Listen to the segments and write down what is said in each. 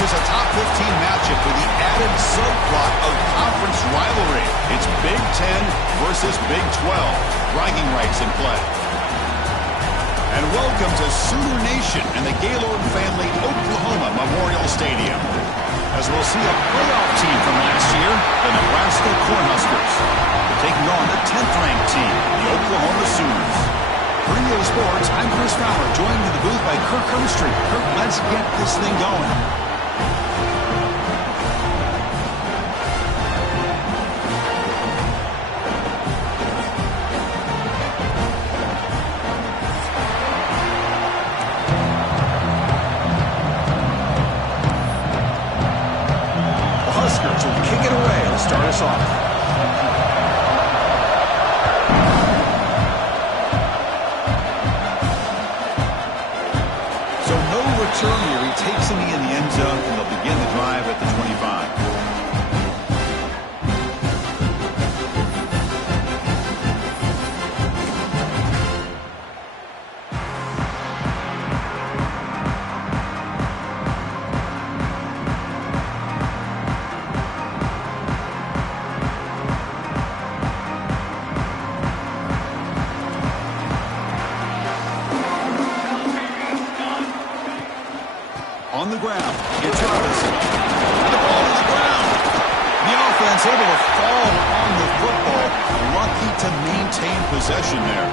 This is a top 15 matchup with the added subplot of conference rivalry. It's Big 10 versus Big 12. Bragging rights in play. And welcome to Sooner Nation and the Gaylord family Oklahoma Memorial Stadium, as we'll see a playoff team from last year, the Nebraska Cornhuskers, taking on the 10th-ranked team, the Oklahoma Sooners. For EA Sports, I'm Chris Fowler, joined in the booth by Kirk Hermstreet. Kirk, let's get this thing going. Start us off. So no return here. He takes him in the end zone, and they'll begin the drive at the 25. On the ground, it's Robinson. The ball to the ground. The offense able to fall on the football. Lucky to maintain possession there.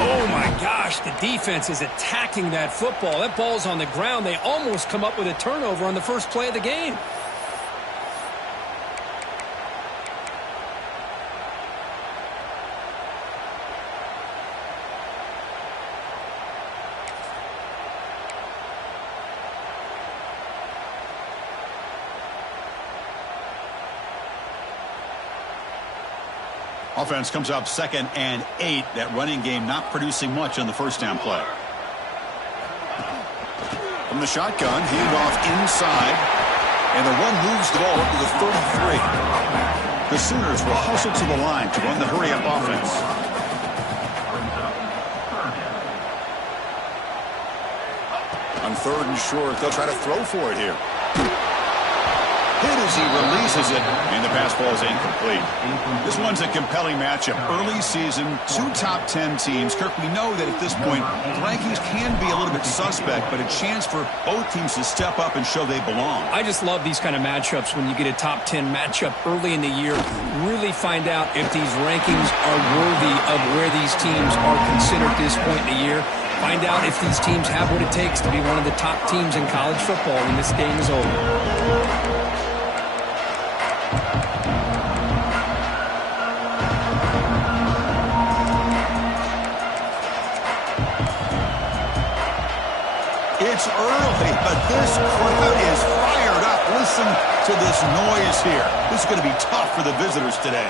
Oh, my gosh. The defense is attacking that football. That ball's on the ground. They almost come up with a turnover on the first play of the game. Offense comes up 2nd and 8. That running game not producing much on the first down play. From the shotgun, handoff inside. And the run moves the ball up to the 33. The Sooners will hustle to the line to run the hurry-up offense. On 3rd and short, they'll try to throw for it here. Hit as he releases it, and the pass ball is incomplete. This one's a compelling matchup. Early season, 2 top 10 teams. Kirk, we know that at this point, the rankings can be a little bit suspect, but a chance for both teams to step up and show they belong. I just love these kind of matchups when you get a top 10 matchup early in the year. Really find out if these rankings are worthy of where these teams are considered at this point in the year. Find out if these teams have what it takes to be one of the top teams in college football when this game is over. It's early, but this crowd is fired up. Listen to this noise here. This is going to be tough for the visitors today.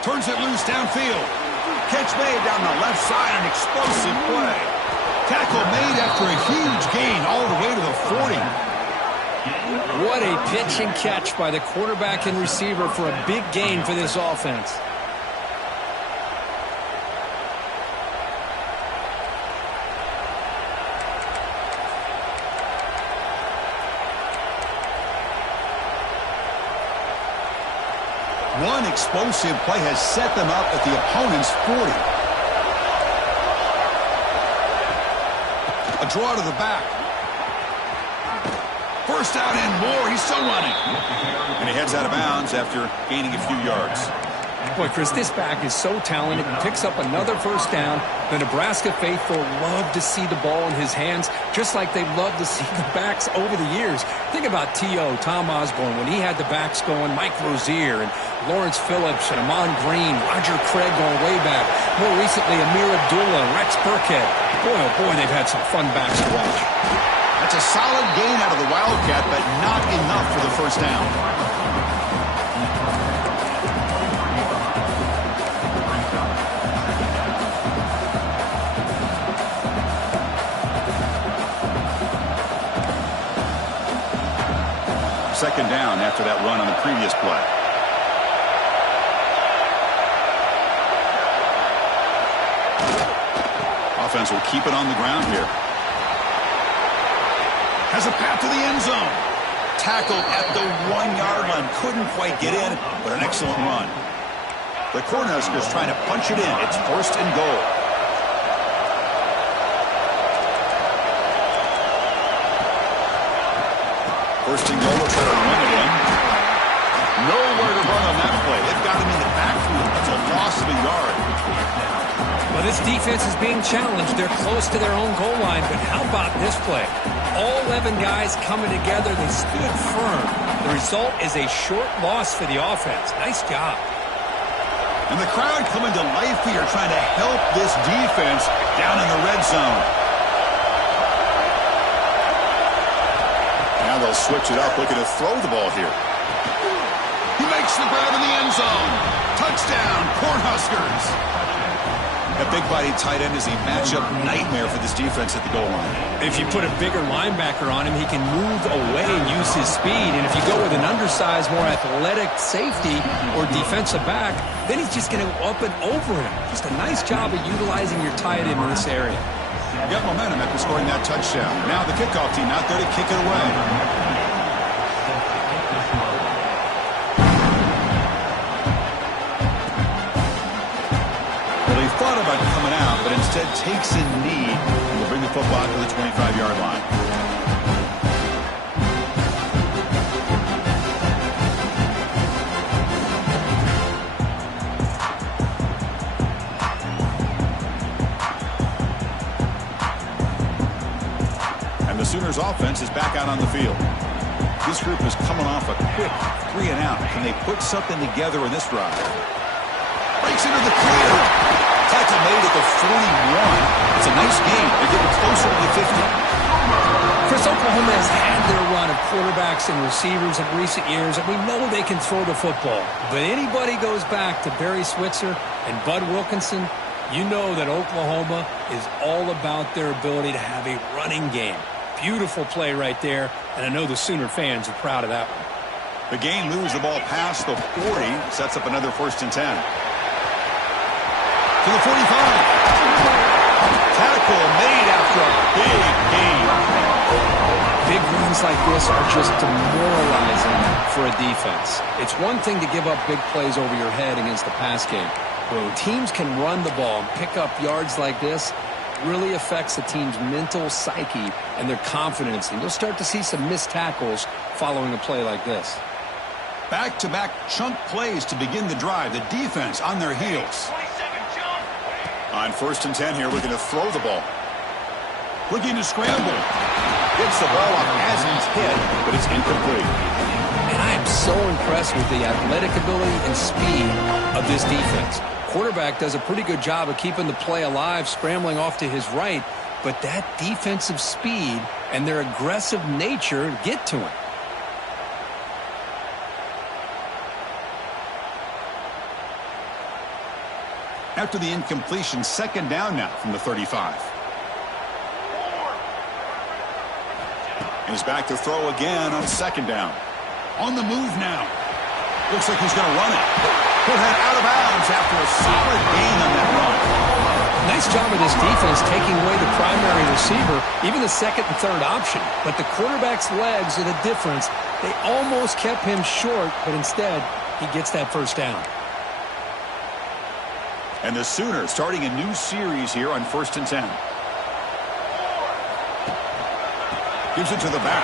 Turns it loose downfield. Catch made down the left side, an explosive play. Tackle made after a huge gain all the way to the 40. What a pitch and catch by the quarterback and receiver for a big gain for this offense. One explosive play has set them up at the opponent's 40. A draw to the back. First down and more. He's still running. And he heads out of bounds after gaining a few yards. Boy, Chris, this back is so talented and picks up another first down. The Nebraska faithful love to see the ball in his hands, just like they've loved to see the backs over the years. Think about T.O., Tom Osborne, when he had the backs going, Mike Rozier and Lawrence Phillips and Amon Green, Roger Craig going way back. More recently, Amir Abdullah, Rex Burkhead. Boy, oh boy, they've had some fun backs to watch. That's a solid gain out of the Wildcat, but not enough for the first down. Second down after that run on the previous play. Offense will keep it on the ground here. Has a path to the end zone. Tackled at the 1-yard line. Couldn't quite get in, but an excellent run. The Cornhuskers trying to punch it in. It's 1st and goal. First and goal, they'll try to run it in. Nowhere to run on that play. They've got him in the backfield. That's a loss of a yard. Well, this defense is being challenged. They're close to their own goal line, but how about this play? All 11 guys coming together. They stood firm. The result is a short loss for the offense. Nice job. And the crowd coming to life here, trying to help this defense down in the red zone. Now they'll switch it up, looking to throw the ball here. He makes the grab in the end zone. Touchdown, Cornhuskers. That big-body tight end is a matchup nightmare for this defense at the goal line. If you put a bigger linebacker on him, he can move away and use his speed. And if you go with an undersized, more athletic safety or defensive back, then he's just going to go up and over him. Just a nice job of utilizing your tight end in this area. Got momentum after scoring that touchdown. Now the kickoff team out there to kick it away. Well, he thought about coming out, but instead takes a knee and will bring the football to the 25-yard line. Sooners offense is back out on the field. This group is coming off a quick 3 and out. Can they put something together in this drive? Breaks into the clear. Tackle made at the 41. It's a nice game. They're getting closer to the 50. Chris, Oklahoma has had their run of quarterbacks and receivers in recent years, and we know they can throw the football. But anybody goes back to Barry Switzer and Bud Wilkinson, you know that Oklahoma is all about their ability to have a running game. Beautiful play right there, and I know the Sooner fans are proud of that one. The game moves the ball past the 40, sets up another 1st and 10. To the 45. Tackle made after a big gain. Big runs like this are just demoralizing for a defense. It's one thing to give up big plays over your head against the pass game. But when teams can run the ball and pick up yards like this, really affects the team's mental psyche and their confidence. And you'll start to see some missed tackles following a play like this. Back-to-back chunk plays to begin the drive. The defense on their heels. On 1st and 10 here, looking to throw the ball. Looking to scramble. Gets the ball off as he's hit, but it's incomplete. And I am so impressed with the athletic ability and speed of this defense. Quarterback does a pretty good job of keeping the play alive, scrambling off to his right, but that defensive speed and their aggressive nature get to him. After the incompletion, 2nd down now from the 35. He's back to throw again on 2nd down. On the move now. Looks like he's going to run it. He'll head out of bounds after a solid gain on that run. Nice job of this defense taking away the primary receiver, even the 2nd and 3rd option. But the quarterback's legs are the difference. They almost kept him short, but instead, he gets that 1st down. And the Sooners starting a new series here on 1st and 10. Gives it to the back.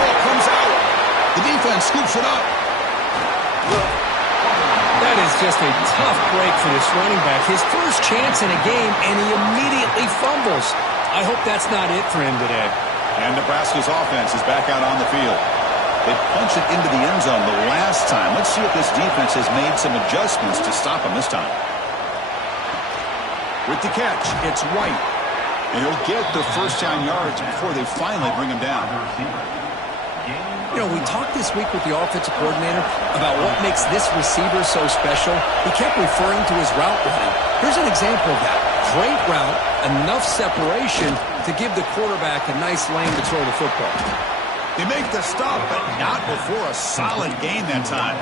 Ball comes out. The defense scoops it up. That is just a tough break for this running back. His first chance in a game, and he immediately fumbles. I hope that's not it for him today. And Nebraska's offense is back out on the field. They punch it into the end zone the last time. Let's see if this defense has made some adjustments to stop him this time. With the catch, it's White. And he'll get the 1st down yards before they finally bring him down. You know, we talked this week with the offensive coordinator about what makes this receiver so special. He kept referring to his route running. Here's an example of that. Great route, enough separation to give the quarterback a nice lane to throw the football. They make the stop, but not before a solid gain that time.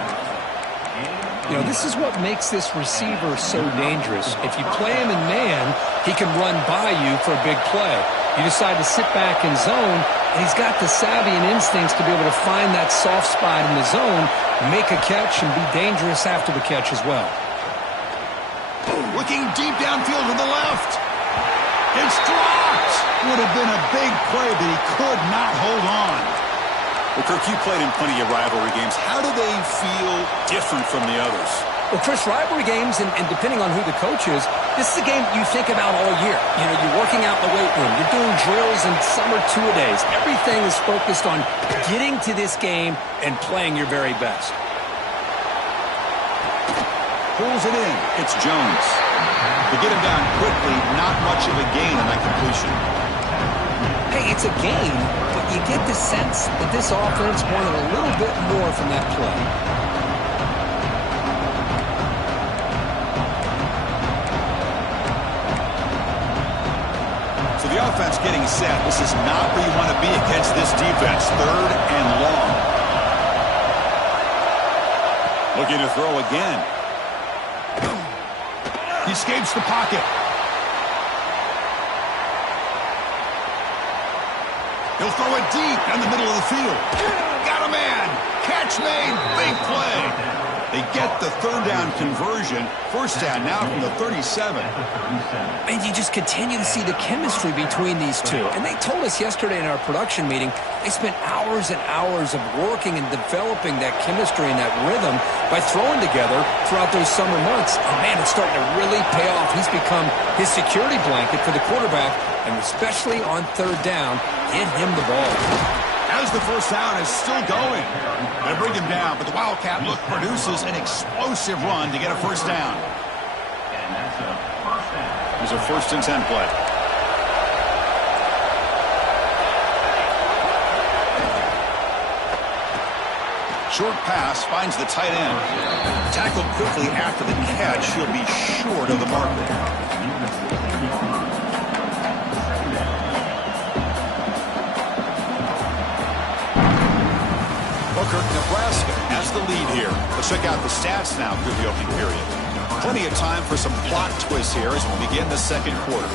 You know, this is what makes this receiver so dangerous. If you play him in man, he can run by you for a big play. You decide to sit back in zone, and he's got the savvy and instincts to be able to find that soft spot in the zone, make a catch, and be dangerous after the catch as well. Looking deep downfield to the left. It's dropped. Would have been a big play, but he could not hold on. Well, Kirk, you played in plenty of rivalry games. How do they feel different from the others? Well, Chris, rivalry games, and depending on who the coach is, this is a game you think about all year. You know, you're working out in the weight room. You're doing drills and summer two-a-days. Everything is focused on getting to this game and playing your very best. Pulls it in. It's Jones. To get him down quickly, not much of a gain on that completion. Hey, it's a gain, but you get the sense that this offense wanted a little bit more from that play. So the offense getting set. This is not where you want to be against this defense. 3rd and long. Looking to throw again. He escapes the pocket. He'll throw it deep in the middle of the field. Got a man. Catch made. Big play. They get the 3rd down conversion. 1st down now from the 37. And you just continue to see the chemistry between these two. And they told us yesterday in our production meeting, they spent hours and hours of working and developing that chemistry and that rhythm by throwing together throughout those summer months. And man, it's starting to really pay off. He's become his security blanket for the quarterback, and especially on 3rd down, get him the ball. As the 1st down is still going. They bring him down, but the Wildcat look produces an explosive run to get a 1st down. Here's a 1st and 10 play. Short pass finds the tight end. Tackled quickly after the catch. He'll be short of the marker. Nebraska has the lead here. Let's check out the stats now through the opening period. Plenty of time for some plot twists here as we begin the 2nd quarter.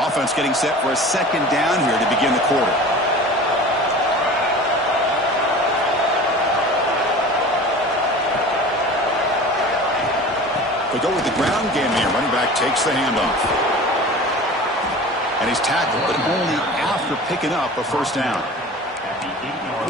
Offense getting set for a 2nd down here to begin the quarter. They go with the ground game here. Running back takes the handoff. And he's tackled, but only after picking up a 1st down.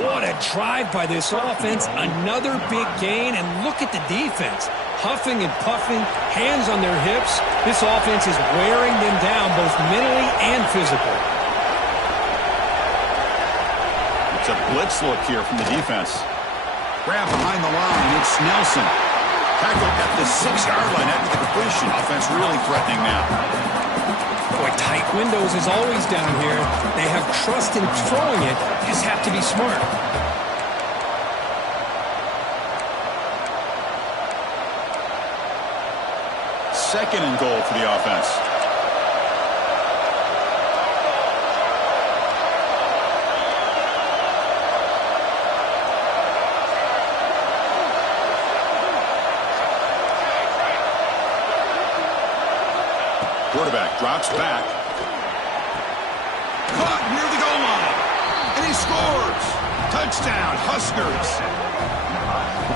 What a drive by this offense. Another big gain, and look at the defense. Huffing and puffing, hands on their hips. This offense is wearing them down both mentally and physically. It's a blitz look here from the defense. Grab behind the line. It's Nelson. Tackled at the 6-yard line after the completion. Offense really threatening now. Boy, tight windows is always down here. They have trust in throwing it. Just have to be smart. 2nd and goal for the offense. Quarterback drops back. Caught near the goal line. And he scores. Touchdown, Huskers.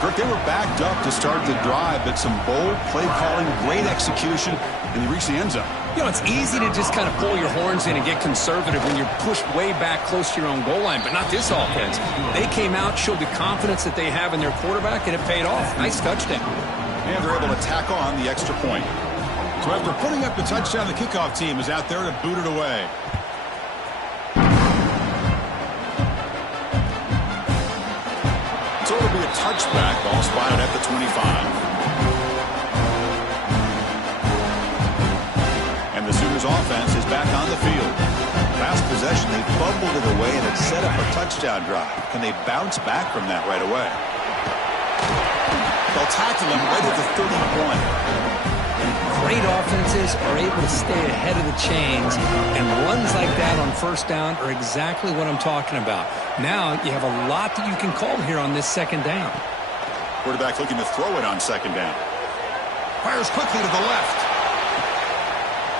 Kirk, they were backed up to start the drive, but some bold play calling, great execution, and they reached the end zone. You know, it's easy to just kind of pull your horns in and get conservative when you're pushed way back close to your own goal line, but not this offense. They came out, showed the confidence that they have in their quarterback, and it paid off. Nice touchdown. And they're able to tack on the extra point. So after putting up the touchdown, the kickoff team is out there to boot it away. So it'll be a touchback, ball spotted at the 25. And the Sooners offense is back on the field. Last possession, they fumbled it away and it set up a touchdown drive. Can they bounce back from that right away? They'll tackle him right at the 31. great offenses are able to stay ahead of the chains, and runs like that on first down are exactly what I'm talking about. Now you have a lot that you can call here on this second down. Quarterback looking to throw it on second down. Fires quickly to the left.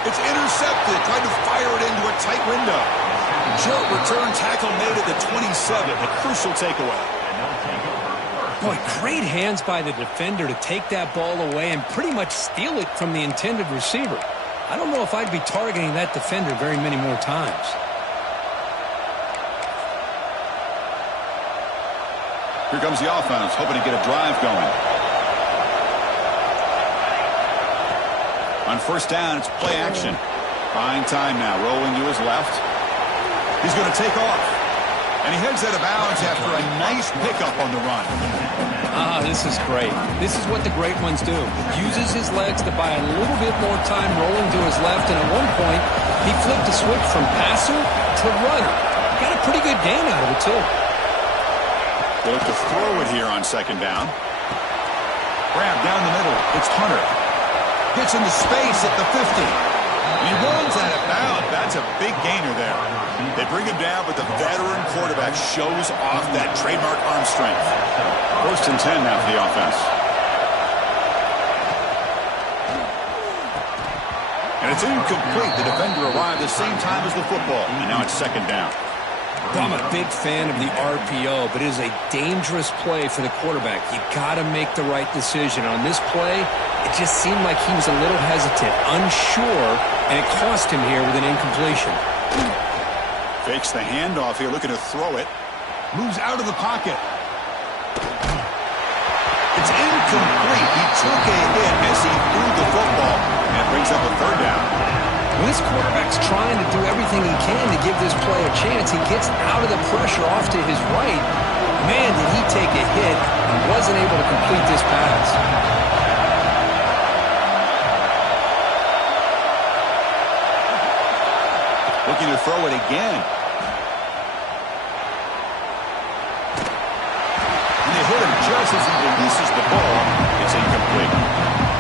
It's intercepted, trying to fire it into a tight window. Short return tackle made at the 27, a crucial takeaway. Boy, great hands by the defender to take that ball away and pretty much steal it from the intended receiver. I don't know if I'd be targeting that defender very many more times. Here comes the offense, hoping to get a drive going. On first down, it's play action. Buying time now, rolling to his left. He's going to take off. And he heads out of bounds after a nice pickup on the run. This is great. This is what the great ones do. Uses his legs to buy a little bit more time rolling to his left, and at one point, he flipped a switch from passer to runner. Got a pretty good gain out of it, too. They look to throw it here on second down. Grab down the middle. It's Hunter. Gets into space at the 50. He runs out of bounds. That's a big gainer there. They bring him down, but the veteran quarterback shows off that trademark arm strength. First and 10 now for the offense. And it's incomplete. The defender arrived the same time as the football. And now it's second down. I'm a big fan of the RPO, but it is a dangerous play for the quarterback. You got to make the right decision. On this play, it just seemed like he was a little hesitant, unsure, and it cost him here with an incompletion. Fakes the handoff here, looking to throw it. Moves out of the pocket. It's incomplete. He took a hit as he threw the football, and it brings up a third down. When this quarterback's trying to do everything he can to give this play a chance, he gets out of the pressure off to his right. Man, did he take a hit and wasn't able to complete this pass. Looking to throw it again. And they hit him just as he releases the ball. It's incomplete.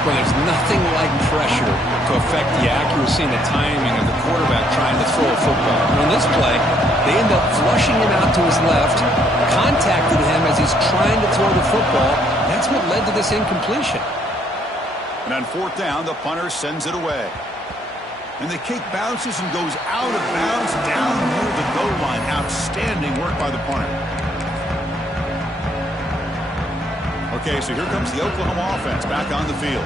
Well, there's nothing like pressure to affect the accuracy and the timing of the quarterback trying to throw a football. And on this play, they end up flushing him out to his left, contacted him as he's trying to throw the football. That's what led to this incompletion. And on fourth down, the punter sends it away. And the kick bounces and goes out of bounds down near the goal line. Outstanding work by the punter. Okay, so here comes the Oklahoma offense back on the field.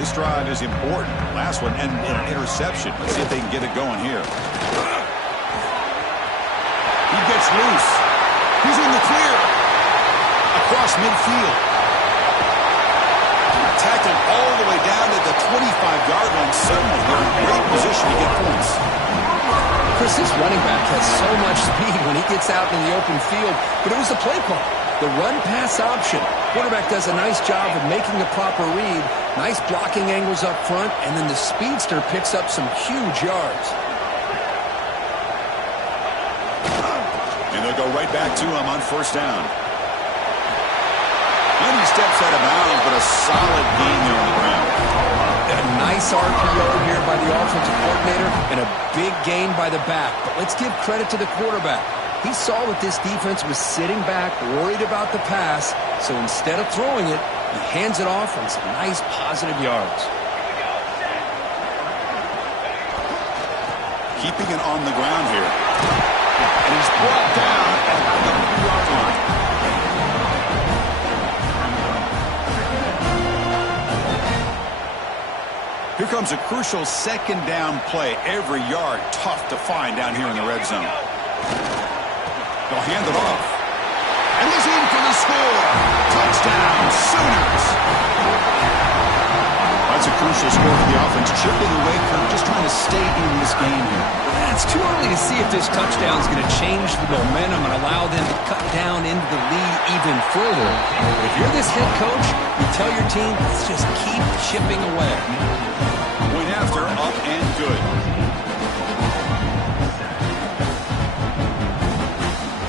This drive is important. Last one ended in an interception. Let's see if they can get it going here. He gets loose. He's in the clear. Across midfield. Tackled all the way down to the 25-yard line. Suddenly, they're in great position to get points. Chris, this running back has so much speed when he gets out in the open field, but it was the play call. The run-pass option. Quarterback does a nice job of making the proper read. Nice blocking angles up front, and then the speedster picks up some huge yards. And they'll go right back to him on first down. And he steps out of bounds, but a solid gain there on the ground. A nice RPO here by the offensive coordinator, and a big gain by the back. But let's give credit to the quarterback. He saw that this defense was sitting back, worried about the pass, so instead of throwing it, he hands it off on some nice positive yards. Keeping it on the ground here. And he's brought down at the 3-yard line. Here comes a crucial second down play. Every yard tough to find down here in the red zone. They'll hand it off. And he's in for the score. Touchdown, Sooners. That's a crucial score for the offense. Chipping away, Kirk, just trying to stay in this game here. It's too early to see if this touchdown is going to change the momentum and allow them to cut down into the lead even further. But if you're this head coach, you tell your team, let's just keep chipping away. Point after, up and good.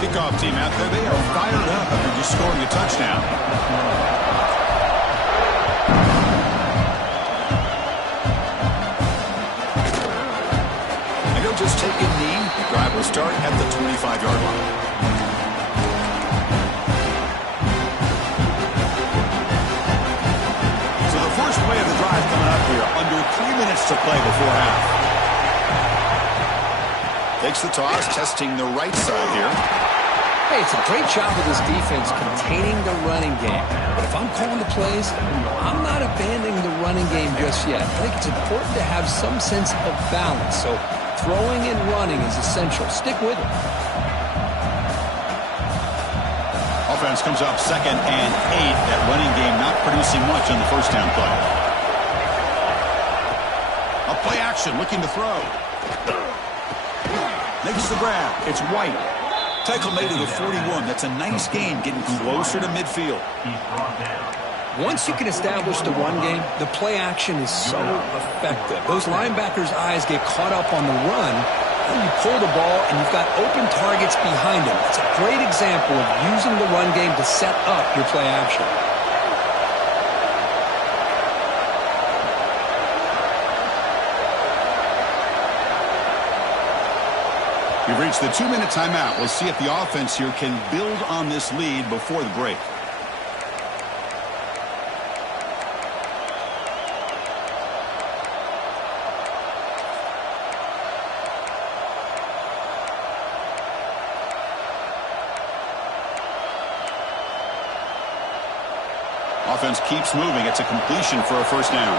Kickoff team out there, they are fired up after just scoring a touchdown. taken knee. The drive will start at the 25-yard line. So the first play of the drive coming up here. Under 3 minutes to play before half. Takes the toss, testing the right side here. Hey, it's a great job of this defense containing the running game. But if I'm calling the plays, I'm not abandoning the running game just yet. I think it's important to have some sense of balance. So throwing and running is essential. Stick with it. Offense comes up 2nd and 8. That running game not producing much on the first down play. A play action, looking to throw. Makes the grab. It's White. Tackle made to the 41. That's a nice gain, getting closer to midfield. Once you can establish the run game, the play action is so effective. Those linebackers' eyes get caught up on the run, and you pull the ball, and you've got open targets behind him. It's a great example of using the run game to set up your play action. We've reached the 2-minute timeout. We'll see if the offense here can build on this lead before the break. Offense keeps moving. It's a completion for a first down.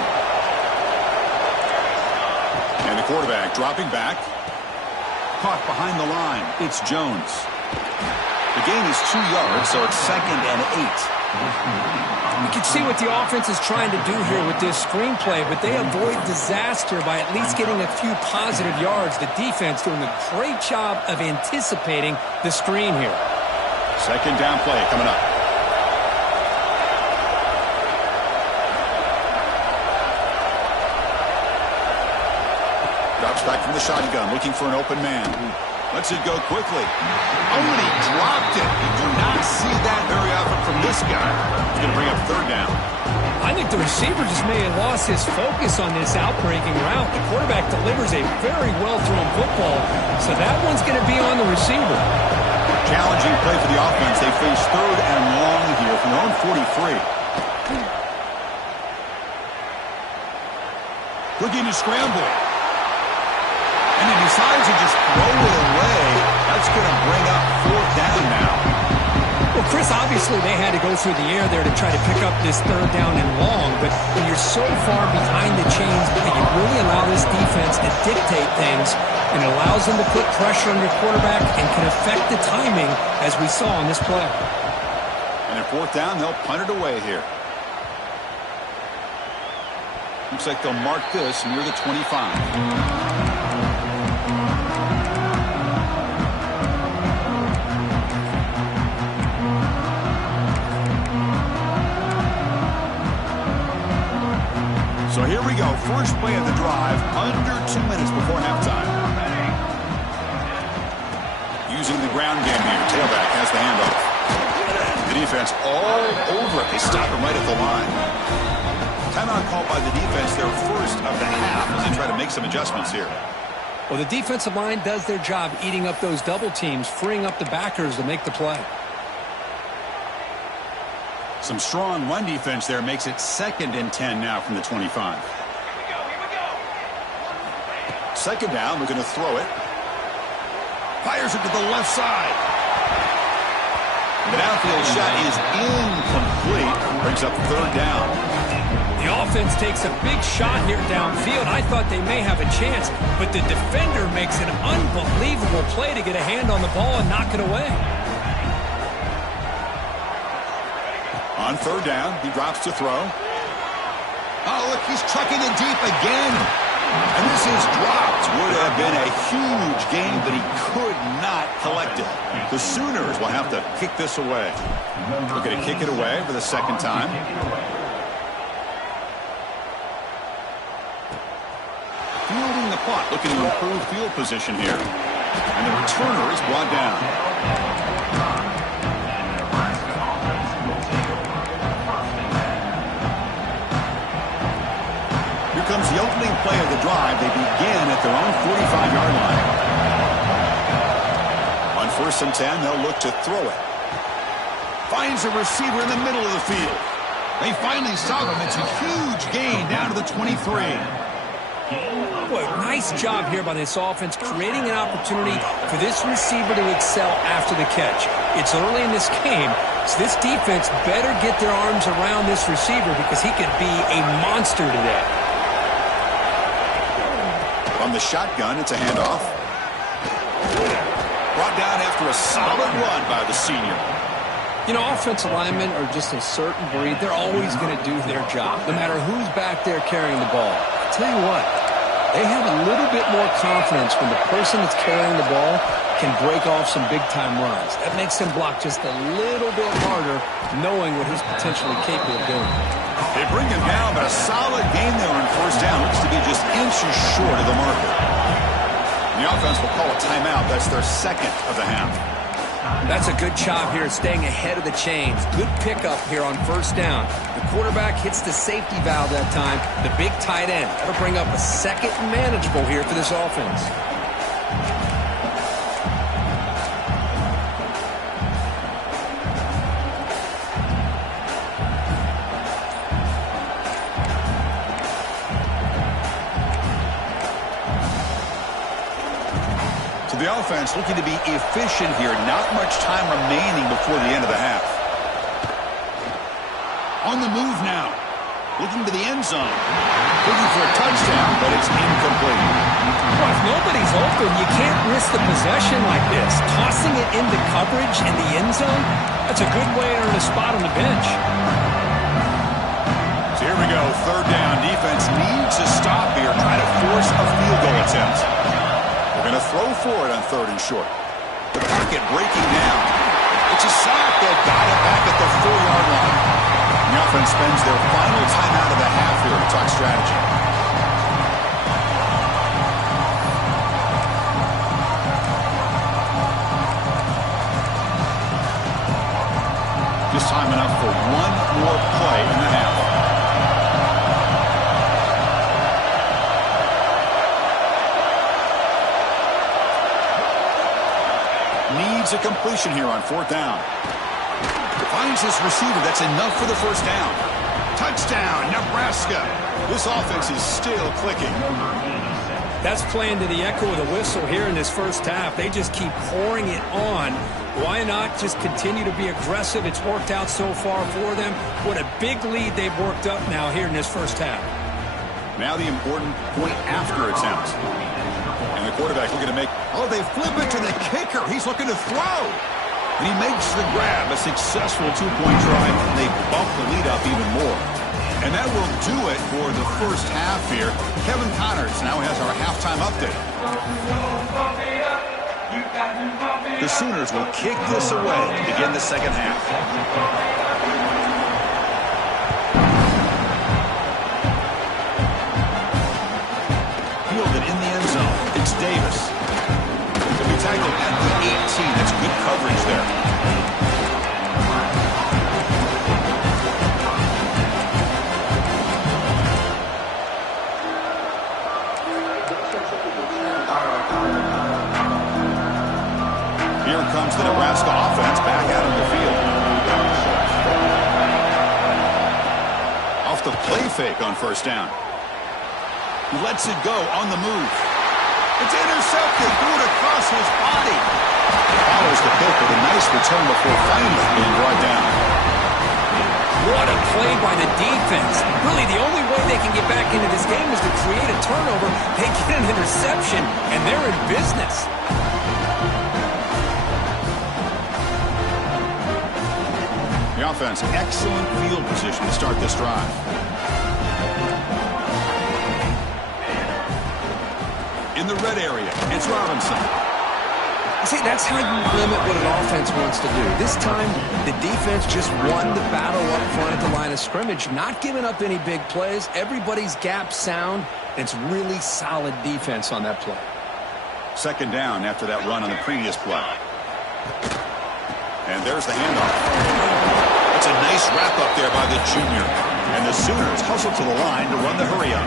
And the quarterback dropping back. Caught behind the line. It's Jones. The gain is 2 yards, so it's 2nd and 8. You can see what the offense is trying to do here with this screenplay, but they avoid disaster by at least getting a few positive yards. The defense doing a great job of anticipating the screen here. Second down play coming up. Drops back from the shotgun, looking for an open man. Lets it go quickly. Oh, and he dropped it. You do not see that very often from this guy. He's going to bring up 3rd down. I think the receiver just may have lost his focus on this outbreaking route. The quarterback delivers a very well-thrown football, so that one's going to be on the receiver. Challenging play for the offense. They face 3rd and long here from their own 43. Looking to scramble. And he decides to just throw it away. That's going to bring up 4th down now. Well, Chris, obviously they had to go through the air there to try to pick up this 3rd down and long, but when you're so far behind the chains, you really allow this defense to dictate things, and it allows them to put pressure on your quarterback and can affect the timing, as we saw on this play. And at 4th down, they'll punt it away here. Looks like they'll mark this near the 25. So here we go. First play of the drive, under 2 minutes before halftime. Using the ground game here. Tailback has the handoff. The defense all over it. They stop him right at the line. Timeout called by the defense, their first of the half, as they try to make some adjustments here. Well, the defensive line does their job eating up those double teams, freeing up the backers to make the play. Some strong run defense there makes it 2nd and 10 now from the 25. Here we go. 2nd down, looking to throw it. Fires it to the left side. The downfield shot is incomplete. Brings up 3rd down. The offense takes a big shot here downfield. I thought they may have a chance, but the defender makes an unbelievable play to get a hand on the ball and knock it away. On 3rd down, he drops to throw. Oh, look, he's chucking it deep again. And this is dropped. Would have been a huge gain, but he could not collect it. The Sooners will have to kick this away. We're going to kick it away for the 2nd time. Fielding the punt, looking to improve field position here. And the returner is brought down. Here comes the opening play of the drive. They begin at their own 45-yard line. 1st and 10, they'll look to throw it. Finds a receiver in the middle of the field. They finally stop him. It's a huge gain down to the 23. Boy, nice job here by this offense, creating an opportunity for this receiver to excel after the catch. It's early in this game, so this defense better get their arms around this receiver because he could be a monster today. From the shotgun, it's a handoff. Brought down after a solid run by the senior. You know, offensive linemen are just a certain breed. They're always going to do their job, no matter who's back there carrying the ball. I'll tell you what, they have a little bit more confidence when the person that's carrying the ball can break off some big-time runs. That makes him block just a little bit harder, knowing what he's potentially capable of doing. They bring him down, but a solid gain there on 1st down. Looks to be just inches short of the marker. The offense will call a timeout. That's their 2nd of the half. That's a good job here, staying ahead of the chains. Good pickup here on 1st down. The quarterback hits the safety valve that time. The big tight end. That'll bring up a 2nd and manageable here for this offense. The offense looking to be efficient here. Not much time remaining before the end of the half. On the move now. Looking to the end zone. Looking for a touchdown, but it's incomplete. Well, if nobody's open, you can't risk the possession like this. Tossing it into coverage in the end zone, that's a good way to earn a spot on the bench. So here we go. 3rd down. Defense needs to stop here. Try to force a field goal attempt. They're going to throw for it on 3rd and short. The pocket breaking down. It's a sack. They've got it back at the 4-yard line. The offense spends their final timeout of the half here to talk strategy. Just time enough for one more play in the half. Needs a completion here on 4th down. Finds his receiver. That's enough for the 1st down. Touchdown, Nebraska. This offense is still clicking. That's playing to the echo of the whistle here in this 1st half. They just keep pouring it on. Why not just continue to be aggressive? It's worked out so far for them. What a big lead they've worked up now here in this 1st half. Now the important point after attempt. And the quarterback looking to make... Oh, they flip it to the kicker. He's looking to throw. And he makes the grab. A successful 2-point try. They bump the lead up even more. And that will do it for the 1st half here. Kevin Connors now has our halftime update. The Sooners will kick this away to begin the 2nd half. Fielded in the end zone. It's Davis. To be tackled at the 18. That's good coverage there. Here comes the Nebraska offense back out on the field. Off the play fake on 1st down. He lets it go on the move. It's intercepted. Threw it across his body. Follows the pick with a nice return before finally being brought down. What a play by the defense. Really, the only way they can get back into this game is to create a turnover. They get an interception, and they're in business. The offense, excellent field position to start this drive. In the red area, it's Robinson. See, that's how you limit what an offense wants to do. This time, the defense just won the battle up front at the line of scrimmage, not giving up any big plays. Everybody's gap sound. It's really solid defense on that play. 2nd down after that run on the previous play. And there's the handoff. It's a nice wrap up there by the junior. And the Sooners hustle to the line to run the hurry up.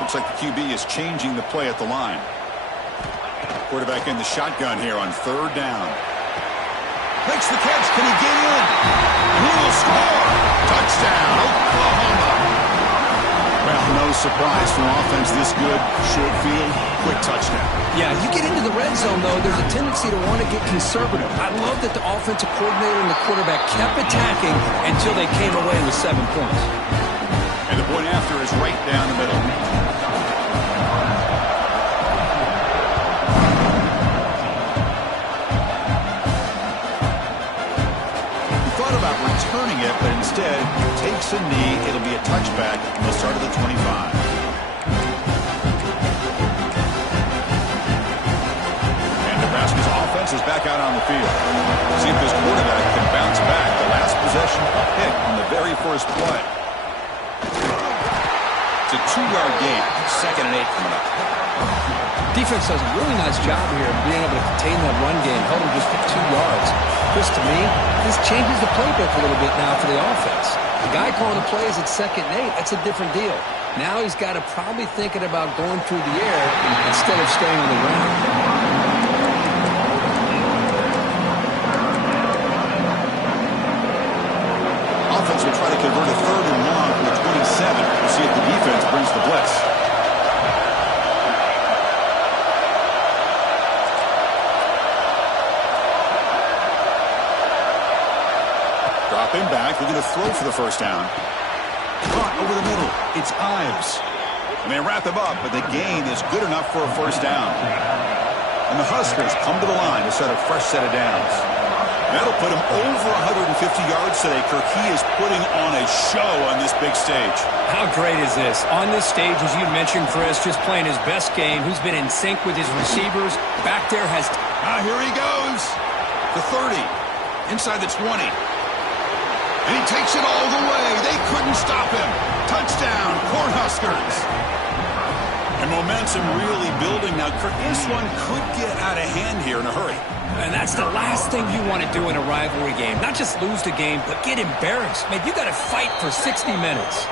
Looks like the QB is changing the play at the line. Quarterback in the shotgun here on third down. Makes the catch. Can he get in? And he will score. Touchdown, Oklahoma. Well, no surprise from offense this good. Short field, quick touchdown. Yeah, you get into the red zone, though, there's a tendency to want to get conservative. I love that the offensive coordinator and the quarterback kept attacking until they came away with 7 points. And the point after is right down the middle. Returning it, but instead takes a knee. It'll be a touchback. They'll start at the 25. And Nebraska's offense is back out on the field. See if this quarterback can bounce back. The last possession, a pick on the very first play. It's a 2-yard gain. 2nd and 8 coming up. Defense does a really nice job here of being able to contain that run game, held him just for 2 yards. Chris, to me, this changes the playbook a little bit now for the offense. The guy calling the plays at 2nd and 8, that's a different deal. Now he's got to probably thinking about going through the air instead of staying on the ground. Offense will try to convert a 3rd and long from the 27. We'll see if the defense brings the blitz. Drop him back. They're going to throw for the first down. Caught over the middle. It's Ives. And they wrap him up, but the gain is good enough for a first down. And the Huskers come to the line to set a fresh set of downs. That'll put him over 150 yards today, Kirk. He is putting on a show on this big stage. How great is this? On this stage, as you mentioned, Chris, just playing his best game. He's been in sync with his receivers. Back there has... Here he goes. The 30. Inside the 20. And he takes it all the way. They couldn't stop him. Touchdown, Cornhuskers. And momentum really building now. This one could get out of hand here in a hurry. And that's the last thing you want to do in a rivalry game. Not just lose the game, but get embarrassed. Man, you got to fight for 60 minutes.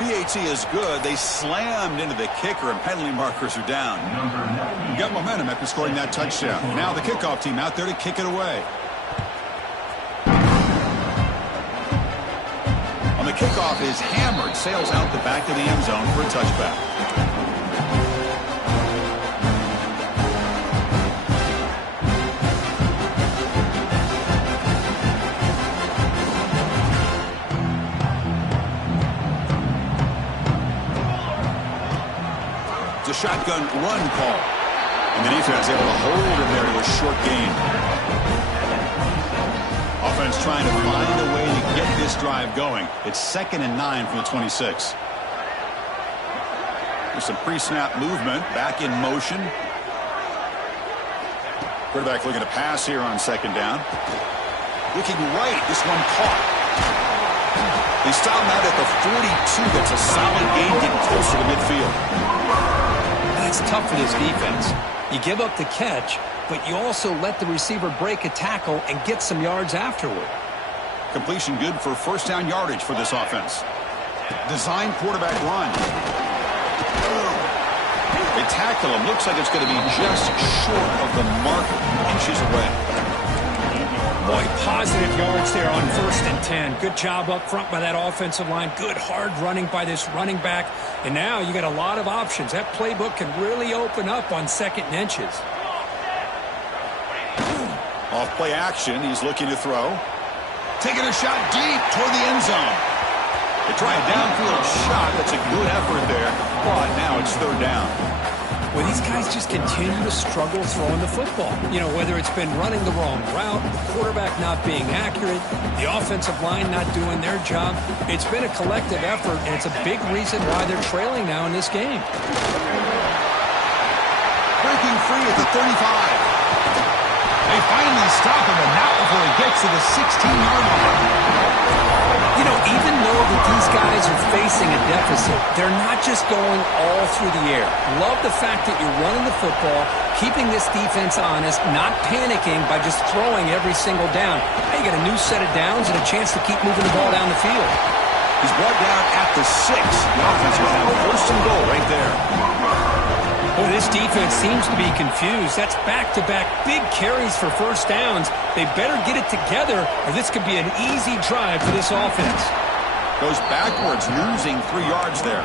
PAT is good. They slammed into the kicker, and penalty markers are down. Got momentum after scoring that touchdown. Now the kickoff team out there to kick it away. On the kickoff is hammered, sails out the back of the end zone for a touchback. It's a shotgun run call. And the defense able to hold him there to a short gain. Offense trying to find a way to get this drive going. It's 2nd and 9 from the 26. There's some pre-snap movement. Back in motion. Quarterback looking to pass here on 2nd down. Looking right. This one caught. They stop him out at the 42. That's a solid gain, getting closer to midfield. That's tough for this defense. You give up the catch, but you also let the receiver break a tackle and get some yards afterward. Completion good for first down yardage for this offense. Design quarterback run. They tackle him. Looks like it's going to be just short of the mark, inches away. Boy, positive yards there on 1st and 10. Good job up front by that offensive line. Good hard running by this running back. And now you got a lot of options. That playbook can really open up on 2nd and inches. Off play action. He's looking to throw. Taking a shot deep toward the end zone. They try a downfield shot. That's a good effort there. But now it's 3rd down. Well, these guys just continue to struggle throwing the football. You know, whether it's been running the wrong route, the quarterback not being accurate, the offensive line not doing their job. It's been a collective effort, and it's a big reason why they're trailing now in this game. Breaking free at the 35. They finally stop him, and not before he gets to the 16-yard line. You know, even though that these guys are facing a deficit, they're not just going all through the air. Love the fact that you're running the football, keeping this defense honest, not panicking by just throwing every single down. Now you got a new set of downs and a chance to keep moving the ball down the field. He's brought down at the 6. The offense will have 1st and goal right there. Boy, this defense seems to be confused. That's back-to-back big carries for first downs. They better get it together, or this could be an easy drive for this offense. Goes backwards, losing 3 yards there.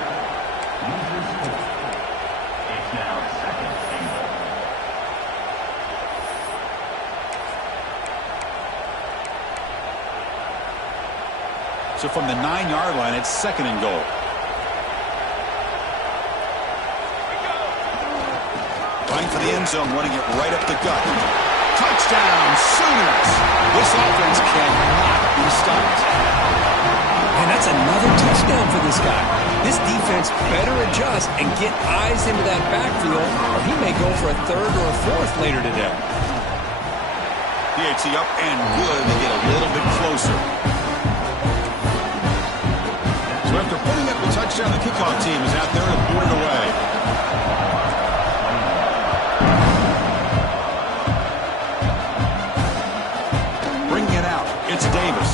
So from the 9-yard line, it's 2nd and goal. Running for the end zone, running it right up the gut. Touchdown, Sooners! This offense cannot be stopped. And that's another touchdown for this guy. This defense better adjust and get eyes into that backfield, or he may go for a 3rd or a 4th later today. PAT up and good to get a little bit closer. So after putting up the touchdown, the kickoff team is out there and board away. It's Davis.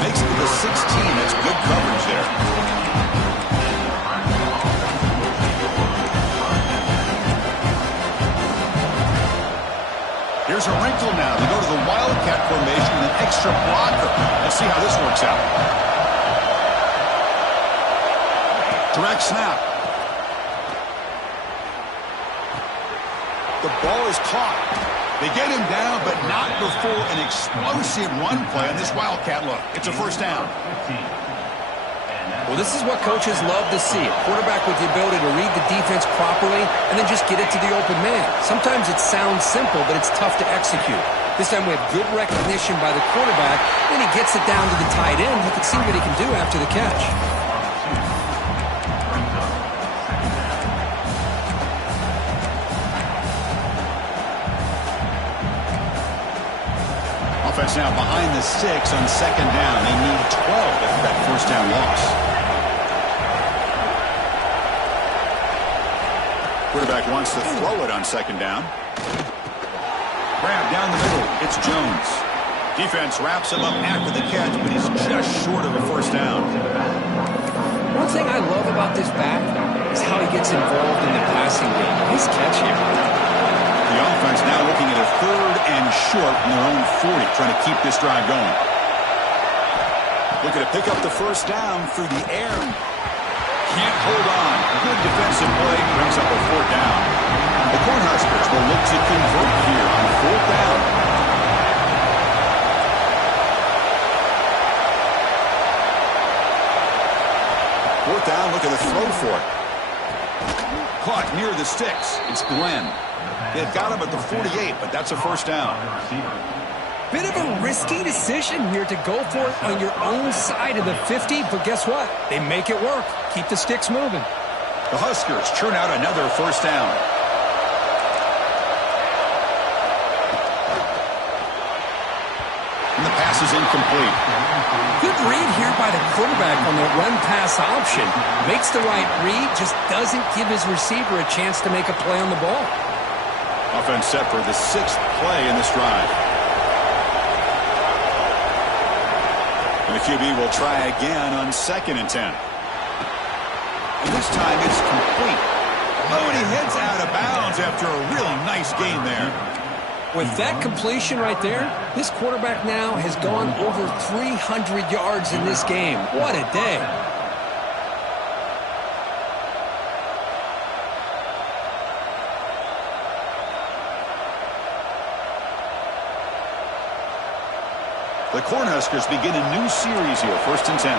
Makes it to the 16. That's good coverage there. Here's a wrinkle now. They go to the Wildcat formation with an extra blocker. Let's see how this works out. Direct snap. The ball is caught. They get him down, but not before an explosive run play on this Wildcat look. It's a first down. Well, this is what coaches love to see. A quarterback with the ability to read the defense properly and then just get it to the open man. Sometimes it sounds simple, but it's tough to execute. This time we have good recognition by the quarterback. When he gets it down to the tight end, he can see what he can do after the catch. Offense now behind the 6 on 2nd down. They need 12 after that first down loss. Quarterback wants to throw it on 2nd down. Grab down the middle. It's Jones. Defense wraps him up after the catch, but he's just short of a first down. One thing I love about this back is how he gets involved in the passing game. Nice catch here. The offense now looking at a 3rd and short in their own 40, trying to keep this drive going. Looking to pick up the first down through the air. Can't hold on. Good defensive play brings up a 4th down. The Cornhuskers will look to convert here on 4th down. 4th down, look at the throw for it. Caught near the sticks. It's Glenn. They've got him at the 48, but that's a first down. Bit of a risky decision here to go for it on your own side of the 50, but guess what? They make it work. Keep the sticks moving. The Huskers churn out another first down. And the pass is incomplete. Good read here by the quarterback on the run-pass option. Makes the right read, just doesn't give his receiver a chance to make a play on the ball. Offense set for the 6th play in this drive. And the QB will try again on 2nd and 10. And this time it's complete. Oh, and he heads out of bounds after a really nice gain there. With that completion right there, this quarterback now has gone over 300 yards in this game. What a day. The Cornhuskers begin a new series here, 1st and 10.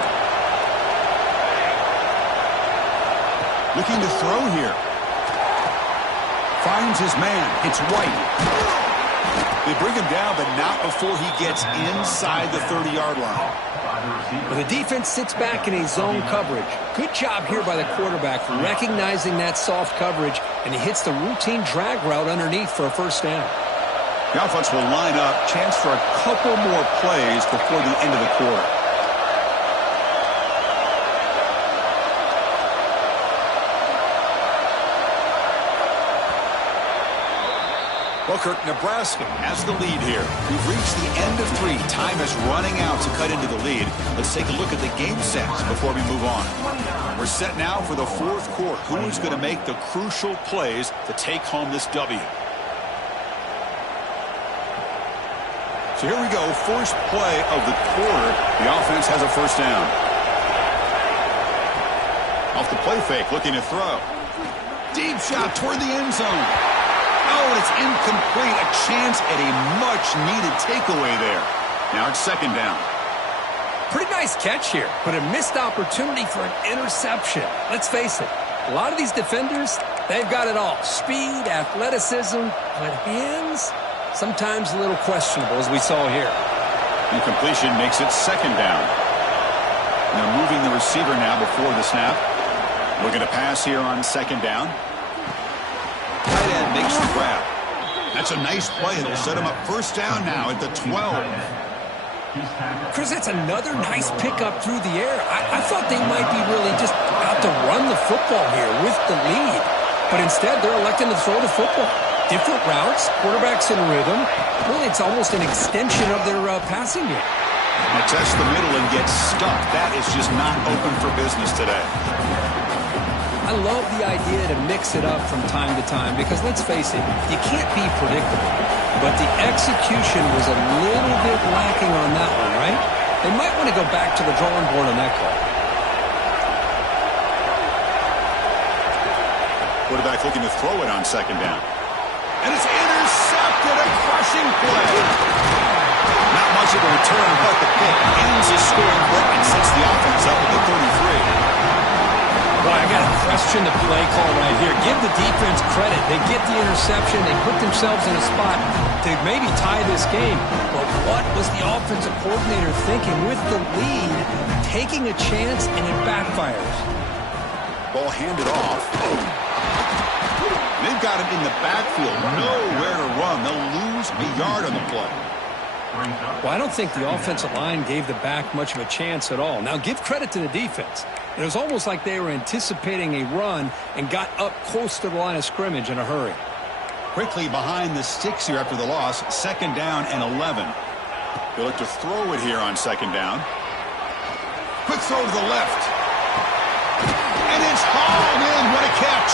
Looking to throw here. Finds his man. It's White. They bring him down, but not before he gets inside the 30-yard line. Well, the defense sits back in a zone coverage. Good job here by the quarterback recognizing that soft coverage, and he hits the routine drag route underneath for a first down. The offense will line up. Chance for a couple more plays before the end of the quarter. Well, Kirk, Nebraska has the lead here. We've reached the end of 3. Time is running out to cut into the lead. Let's take a look at the game sets before we move on. We're We're set now for the fourth quarter. Who is going to make the crucial plays to take home this W? So here we go. First play of the quarter. The offense has a first down. Off the play fake, looking to throw. Deep shot toward the end zone. Oh, and it's incomplete. A chance at a much-needed takeaway there. Now it's second down. Pretty nice catch here, but a missed opportunity for an interception. Let's face it, a lot of these defenders, they've got it all. Speed, athleticism, but hands, sometimes a little questionable, as we saw here. Incompletion makes it second down. Now moving the receiver now before the snap. Looking to pass here on second down. Tight end makes the grab. That's a nice play. It'll set him up first down now at the 12. Chris, that's another nice pickup through the air. I thought they might be really just out to run the football here with the lead. But instead, they're electing to throw the football. Different routes, quarterbacks in rhythm. Really, it's almost an extension of their passing game. Now test the middle and get stuck. That is just not open for business today. I love the idea to mix it up from time to time because, let's face it, you can't be predictable. But the execution was a little bit lacking on that one, right? They might want to go back to the drawing board on that call. Quarterback looking to throw it on second down. And it's intercepted, a crushing play. Not much of a return, but the pick ends the scoring play and sets the offense up at the 33. Boy, I got to question the play call right here. Give the defense credit. They get the interception. They put themselves in a spot to maybe tie this game. But what was the offensive coordinator thinking with the lead, taking a chance, and it backfires? Ball handed off. They've got him in the backfield. Nowhere to run. They'll lose a yard on the play. Well, I don't think the offensive line gave the back much of a chance at all. Now, give credit to the defense. It was almost like they were anticipating a run and got up close to the line of scrimmage in a hurry. Quickly behind the sticks here after the loss. Second down and 11. They look to throw it here on second down. Quick throw to the left. And it's hauled in. What a catch.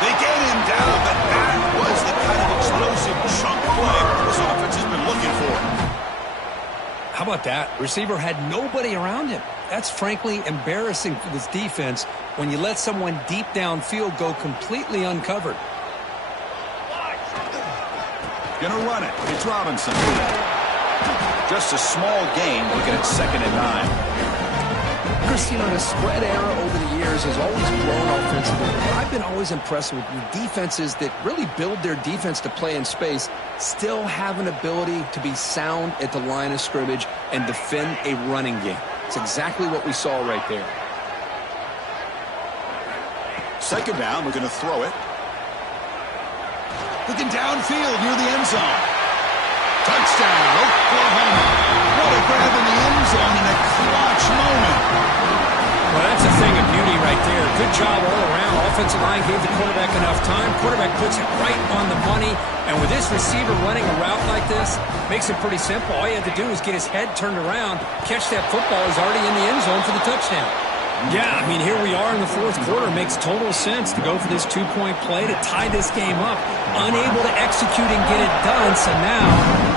They get him down, but that was the kind of explosive chunk play this offense has been looking for. How about that? Receiver had nobody around him. That's frankly embarrassing for this defense when you let someone deep downfield go completely uncovered. Gonna run it. It's Robinson. Just a small gain, looking at second and 9. Chris, you know, the spread era over the years has always grown offensively. But I've been always impressed with the defenses that really build their defense to play in space, still have an ability to be sound at the line of scrimmage and defend a running game. It's exactly what we saw right there. Second down, we're going to throw it. Looking downfield near the end zone. Touchdown, Oklahoma. What a grab in the end zone in a clutch moment. Well, that's a thing of beauty right there. Good job all around. Offensive line gave the quarterback enough time. Quarterback puts it right on the money. And with this receiver running a route like this, makes it pretty simple. All you have to do is get his head turned around, catch that football. He's already in the end zone for the touchdown. Yeah, I mean, here we are in the fourth quarter. Makes total sense to go for this two-point play to tie this game up. Unable to execute and get it done, so now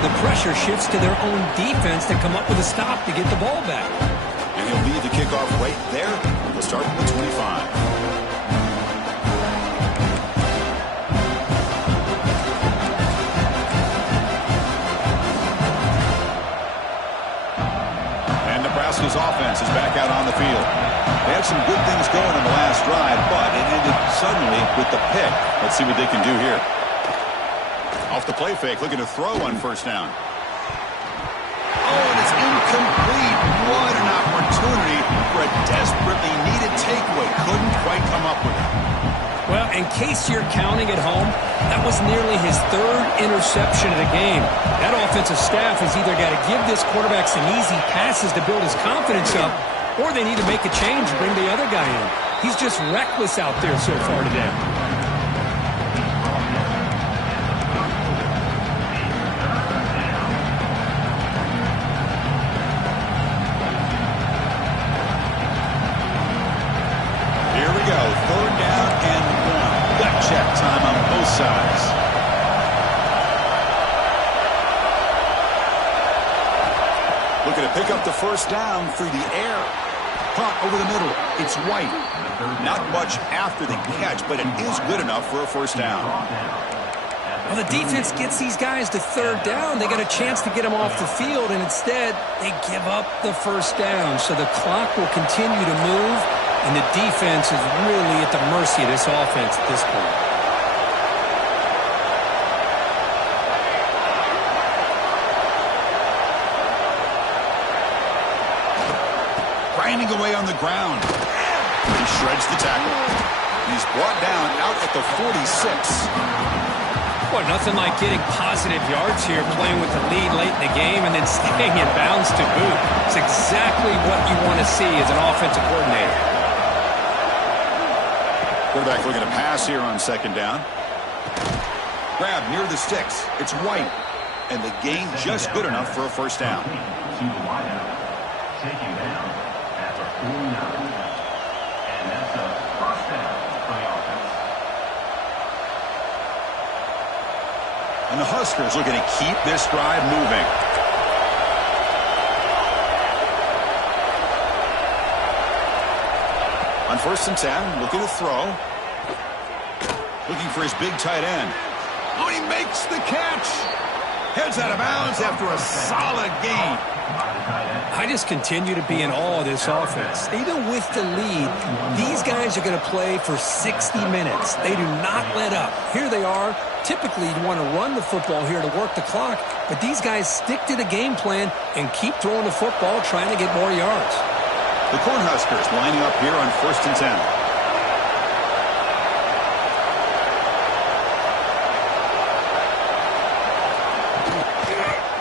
the pressure shifts to their own defense to come up with a stop to get the ball back. And he'll lead the kickoff right there. We'll start with the 25. And Nebraska's offense is back out on the field. They had some good things going in the last drive, but it ended suddenly with the pick. Let's see what they can do here. Off the play fake, looking to throw on first down. Oh, and it's incomplete. What an opportunity for a desperately needed takeaway. Couldn't quite come up with it. Well, in case you're counting at home, that was nearly his third interception of the game. That offensive staff has either got to give this quarterback some easy passes to build his confidence up, or they need to make a change and bring the other guy in. He's just reckless out there so far today. pick up the first down through the air. Caught over the middle. It's White. Not much after the catch, but it is good enough for a first down. Well, the defense gets these guys to third down. They got a chance to get them off the field, and instead they give up the first down. So the clock will continue to move, and the defense is really at the mercy of this offense at this point. Grinding away on the ground. He shreds the tackle. He's brought down out at the 46. Well, nothing like getting positive yards here, playing with the lead late in the game, and then staying in bounds to boot. It's exactly what you want to see as an offensive coordinator. Quarterback looking to pass here on second down. Grab near the sticks. It's White. And the gain just good enough for a first down. Taking down at the 49. And that's a first down for the offense. And the Huskers looking to keep this drive moving. On 1st and 10, looking to throw. Looking for his big tight end. Oh, he makes the catch. Heads out of bounds after a solid gain. I just continue to be in awe of this offense. Even with the lead, these guys are going to play for 60 minutes. They do not let up. Here they are. Typically, you want to run the football here to work the clock, but these guys stick to the game plan and keep throwing the football, trying to get more yards. The Cornhuskers lining up here on 1st and 10.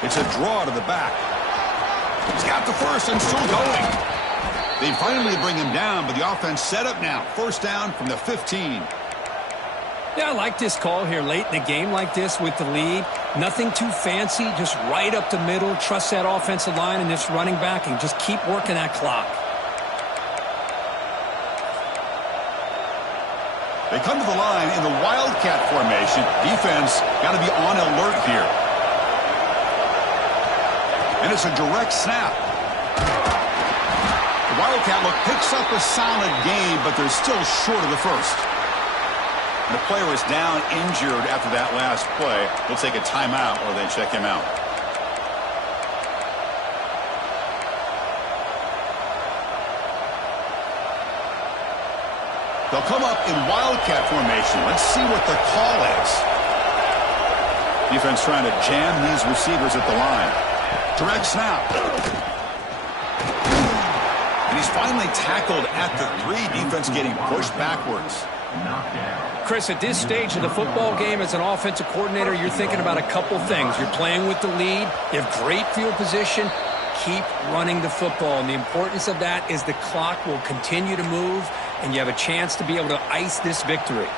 It's a draw to the back. He's got the first and still going. They finally bring him down, but the offense set up now. First down from the 15. Yeah, I like this call here late in the game like this with the lead. Nothing too fancy, just right up the middle. Trust that offensive line and this running back and just keep working that clock. They come to the line in the Wildcat formation. Defense got to be on alert here. And it's a direct snap. The Wildcat look picks up a solid gain, but they're still short of the first. And the player is down injured after that last play. They'll take a timeout or they check him out. They'll come up in Wildcat formation. Let's see what the call is. Defense trying to jam these receivers at the line. Direct snap. And he's finally tackled at the 3. Defense getting pushed backwards. Chris, at this stage of the football game as an offensive coordinator, you're thinking about a couple things. You're playing with the lead. You have great field position. Keep running the football. And the importance of that is the clock will continue to move, and you have a chance to be able to ice this victory.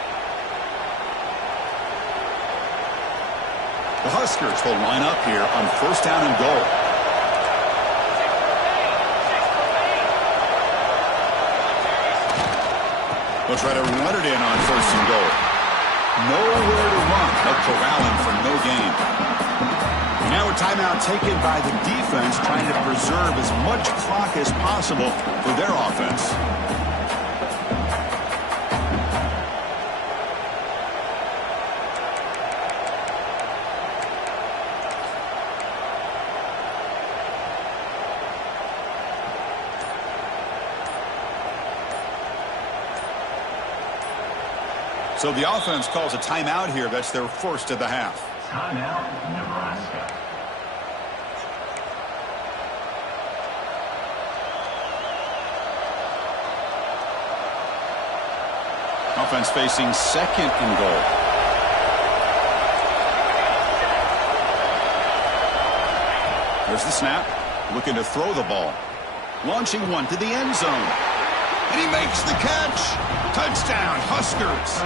The Huskers will line up here on first down and goal. They'll try to run it in on first and goal. Nowhere to run. They'll corral him for no gain. Now a timeout taken by the defense, trying to preserve as much clock as possible for their offense. So the offense calls a timeout here. That's their first of the half. Timeout, Nebraska. Offense facing second and goal. There's the snap. Looking to throw the ball. Launching one to the end zone. And he makes the catch. Touchdown, Huskers.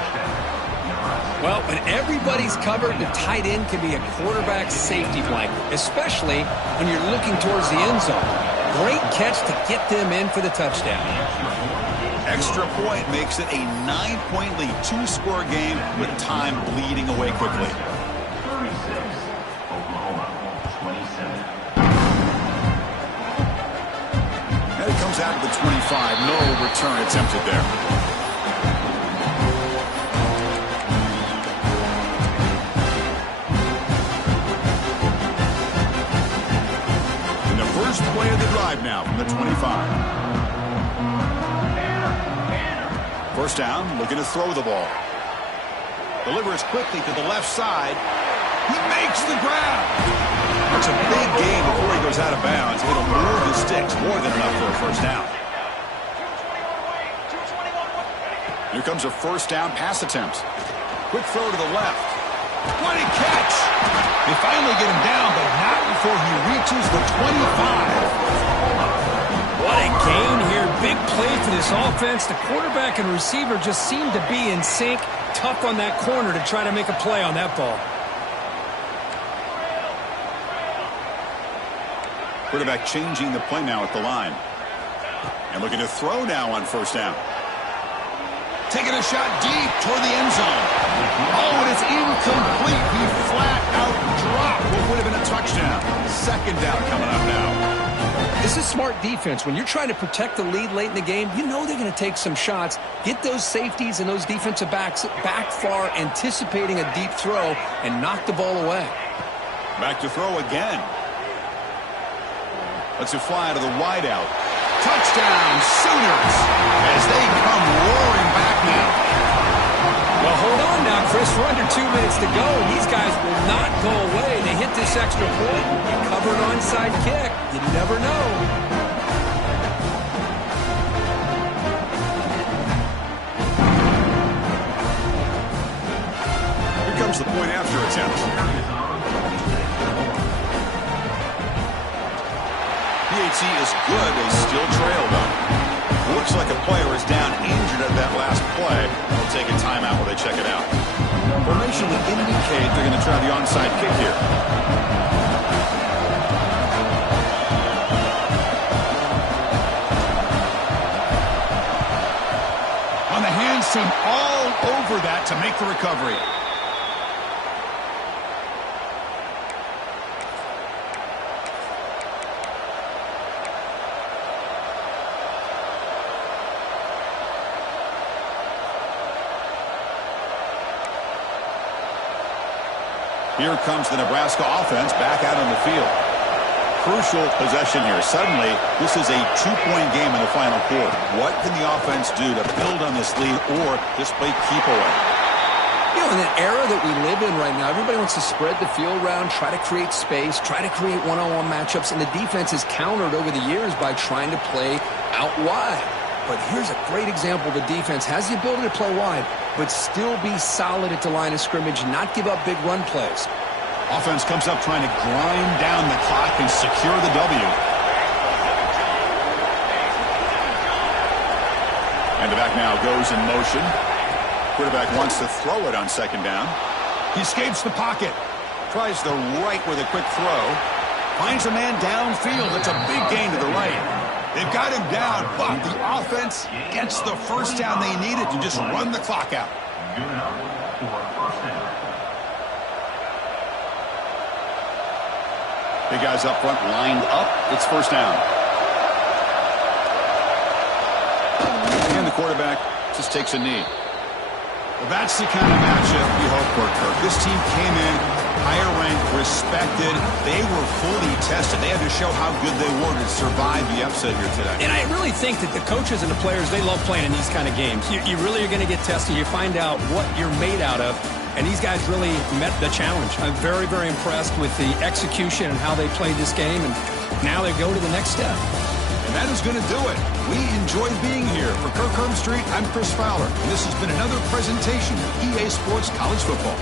Well, when everybody's covered, the tight end can be a quarterback's safety blanket, especially when you're looking towards the end zone. Great catch to get them in for the touchdown. Extra point makes it a 9-point lead, 2-score game with time bleeding away quickly. 36, Oklahoma, 27. comes out of the 25. No return attempted there. And the first play of the drive now from the 25. First down, looking to throw the ball. Delivers quickly to the left side. He makes the grab. It's a big gain before he goes out of bounds. It'll move the sticks more than enough for a first down. Here comes a first down pass attempt. Quick throw to the left. What a catch. They finally get him down, but not before he reaches the 25. What a gain here. Big play for this offense. The quarterback and receiver just seem to be in sync. Tough on that corner to try to make a play on that ball. Quarterback changing the play now at the line. And looking to throw now on first down. Taking a shot deep toward the end zone. Oh, and it's incomplete. He flat out dropped what would have been a touchdown. Second down coming up now. This is smart defense. When you're trying to protect the lead late in the game, you know they're going to take some shots. Get those safeties and those defensive backs back far, anticipating a deep throw, and knock the ball away. Back to throw again. Lets it fly to the wideout. Touchdown, Sooners, as they come roaring back now. Well, hold on now, Chris. We're under 2 minutes to go, and these guys will not go away. They hit this extra point. You cover an onside kick. You never know. Here comes the point after attempt. PAT is good. They still trail, though. Looks like a player is down injured at that last play. They'll take a timeout while they check it out. Formation would indicate they're going to try the onside kick here. On the hands team all over that to make the recovery. Here comes the Nebraska offense back out on the field. Crucial possession here. Suddenly, this is a two-point game in the final quarter. What can the offense do to build on this lead or just play keep away? You know, in an era that we live in right now, everybody wants to spread the field around, try to create space, try to create one-on-one matchups, and the defense is countered over the years by trying to play out wide. But here's a great example. The defense has the ability to play wide, but still be solid at the line of scrimmage, not give up big run plays. Offense comes up trying to grind down the clock and secure the W. And the back now goes in motion. Quarterback wants to throw it on second down. He escapes the pocket. Tries the right with a quick throw. Finds a man downfield. It's a big gain to the right. They've got him down, but the offense gets the first down they needed to just run the clock out. Big guys up front lined up. It's first down. And the quarterback just takes a knee. Well, that's the kind of matchup we hope for, Kirk. This team came in higher ranked, respected. They were fully tested. They had to show how good they were to survive the upset here today. And I really think that the coaches and the players, they love playing in these kind of games. You really are going to get tested. You find out what you're made out of. And these guys really met the challenge. I'm very, very impressed with the execution and how they played this game. And now they go to the next step. And that is going to do it. We enjoyed being here. For Kirk Herbstreit, I'm Chris Fowler. And this has been another presentation of EA Sports College Football.